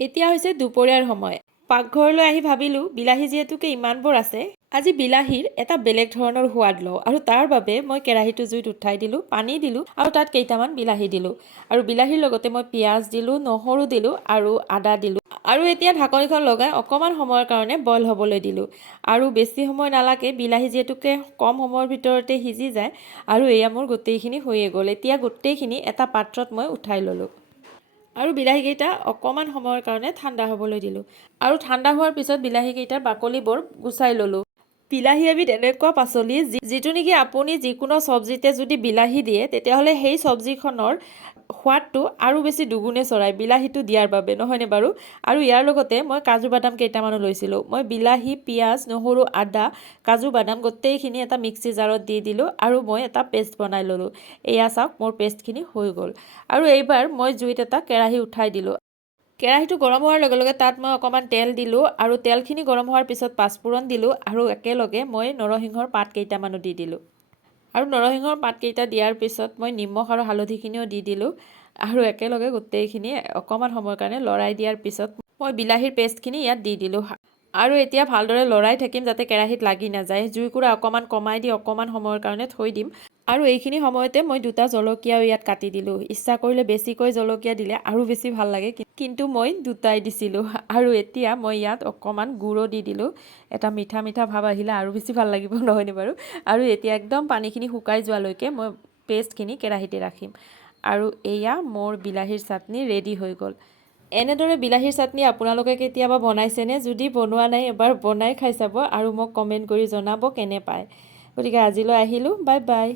এতিয়া হৈছে দুপৰীয়াৰ সময়। পাকঘৰলৈ আহি ভাবিলোঁ বিলাহী যিহেতুকে ইমানবোৰ আছে, আজি বিলাহীৰ এটা বেলেগ ধৰণৰ সোৱাদ লওঁ আৰু তাৰ বাবে মই কেৰাহীটো জুইত উঠাই দিলোঁ, পানী দিলোঁ আৰু তাত কেইটামান বিলাহী দিলোঁ আৰু বিলাহীৰ লগতে মই পিঁয়াজ দিলোঁ, নহৰু দিলোঁ আৰু আদা দিলোঁ আৰু এতিয়া ঢাকনিখন লগাই অকণমান সময়ৰ কাৰণে বইল হ'বলৈ দিলোঁ আৰু বেছি সময় নালাগে। বিলাহী যিহেতুকে কম সময়ৰ ভিতৰতে সিজি যায় আৰু এয়া মোৰ গোটেইখিনি হৈয়ে গ'ল। এতিয়া গোটেইখিনি এটা পাত্ৰত মই উঠাই ল'লোঁ আৰু বিলাহীকেইটা অকণমান সময়ৰ কাৰণে ঠাণ্ডা হ'বলৈ দিলোঁ আৰু ঠাণ্ডা হোৱাৰ পিছত বিলাহীকেইটাৰ বাকলিবোৰ গুচাই ল'লোঁ। বিলাহী এবিধ এনেকুৱা পাচলি যিটো নেকি আপুনি যিকোনো চব্জিতে যদি বিলাহী দিয়ে তেতিয়াহ'লে সেই চব্জিখনৰ সোৱাদটো আৰু বেছি দুগুণে চৰায় বিলাহীটো দিয়াৰ বাবে, নহয়নে বাৰু? আৰু ইয়াৰ লগতে মই কাজু বাদাম কেইটামানো লৈছিলোঁ। মই বিলাহী, পিঁয়াজ, নহৰু, আদা, কাজু বাদাম গোটেইখিনি এটা মিক্সি জাৰত দি দিলোঁ আৰু মই এটা পেষ্ট বনাই ল'লোঁ। এয়া চাওক মোৰ পেষ্টখিনি হৈ গ'ল আৰু এইবাৰ মই জুইত এটা কেৰাহী উঠাই দিলোঁ। কেৰাহীটো গৰম হোৱাৰ লগে লগে তাত মই অকণমান তেল দিলোঁ আৰু তেলখিনি গৰম হোৱাৰ পিছত পাঁচফোৰণ দিলোঁ আৰু একেলগে মই নৰসিংহৰ পাত কেইটামানো দি দিলোঁ আৰু নৰসিংহৰ পাতকেইটা দিয়াৰ পিছত মই নিমখ আৰু হালধিখিনিও দি দিলোঁ আৰু একেলগে গোটেইখিনি অকণমান সময়ৰ কাৰণে লৰাই দিয়াৰ পিছত মই বিলাহীৰ পেষ্টখিনি ইয়াত দি দিলোঁ আৰু এতিয়া ভালদৰে লৰাই থাকিম যাতে কেৰাহীত লাগি নাযায়। জুইকুৰা অকণমান কমাই দি অকণমান সময়ৰ কাৰণে থৈ দিম আৰু এইখিনি সময়তে মই দুটা জলকীয়াও ইয়াত কাটি দিলোঁ। ইচ্ছা কৰিলে বেছিকৈ জলকীয়া দিলে আৰু বেছি ভাল লাগে, কিন্তু মই দুটাই দিছিলোঁ আৰু এতিয়া মই ইয়াত অকণমান গুড়ো দি দিলোঁ। এটা মিঠা মিঠা ভাৱ আহিলে আৰু বেছি ভাল লাগিব, নহয়নে বাৰু? আৰু এতিয়া একদম পানীখিনি শুকাই যোৱালৈকে মই পেষ্টখিনি কেৰাহীতে ৰাখিম আৰু এয়া মোৰ বিলাহীৰ চাটনি ৰেডি হৈ গ'ল। এনেদৰে বিলাহীৰ চাটনি আপোনালোকে কেতিয়াবা বনাইছেনে? যদি বনোৱা নাই এবাৰ বনাই খাই চাব আৰু মোক কমেণ্ট কৰি জনাব কেনে পায়। গতিকে আজিলৈ আহিলোঁ, বাই বাই।